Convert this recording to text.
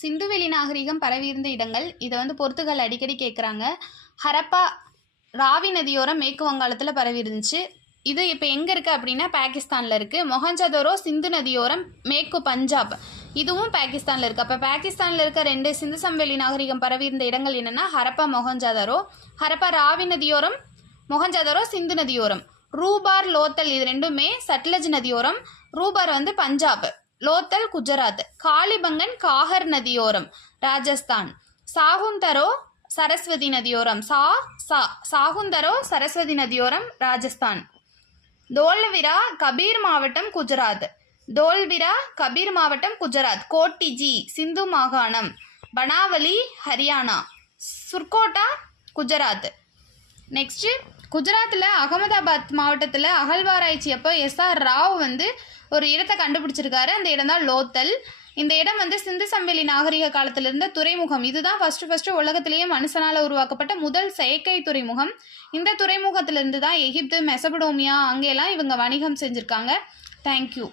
சிந்துவெளி நாகரிகம் பரவியிருந்த இடங்கள். இதை வந்து பொறுத்துகள் அடிக்கடி கேட்குறாங்க. ஹரப்பா ராவி நதியோரம் மேற்கு வங்காளத்தில் பரவி இருந்துச்சு. இது இப்போ எங்கே இருக்குது அப்படின்னா பாகிஸ்தானில் இருக்குது. மொஹஞ்சதோரோ சிந்து நதியோரம் மேற்கு பஞ்சாப், இதுவும் பாகிஸ்தானில் இருக்குது. அப்போ பாகிஸ்தானில் இருக்க 2 சிந்து சமவெளி நாகரிகம் பரவி இருந்த இடங்கள் என்னென்னா ஹரப்பா மொஹஞ்சதாரோ. ஹரப்பா ராவி நதியோரம், மொஹஞ்சதாரோ சிந்து நதியோரம். ரூபார் லோத்தல் இது ரெண்டுமே சட்லஜ் நதியோரம். ரூபார் வந்து பஞ்சாப், லோத்தல் குஜராத். காளிபங்கன் காகர் நதியோரம் ராஜஸ்தான். சாகுந்தரோ சரஸ்வதி நதியோரம் சாகுந்தரோ சரஸ்வதி நதியோரம் ராஜஸ்தான். தோல்விரா கபீர் மாவட்டம் குஜராத். தோல்விரா கபீர் மாவட்டம் குஜராத். கோட்டிஜி சிந்து மாகாணம். பனாவலி ஹரியானா. சுர்கோட்டா குஜராத். நெக்ஸ்ட்டு குஜராத்தில் அகமதாபாத் மாவட்டத்தில் அகழ்வாராய்ச்சி அப்போ எஸ்ஆர் ராவ் வந்து ஒரு இடத்தை கண்டுபிடிச்சிருக்காரு. அந்த இடம் தான் லோத்தல். இந்த இடம் வந்து சிந்து சமவெளி நாகரிக காலத்தில் இருந்த துறைமுகம். இதுதான் ஃபஸ்ட்டு உலகத்திலேயே மனுஷனால் உருவாக்கப்பட்ட முதல் செயற்கை துறைமுகம். இந்த துறைமுகத்திலிருந்து தான் எகிப்து, மெசபடோமியா அங்கெல்லாம் இவங்க வணிகம் செஞ்சுருக்காங்க. தேங்க்யூ.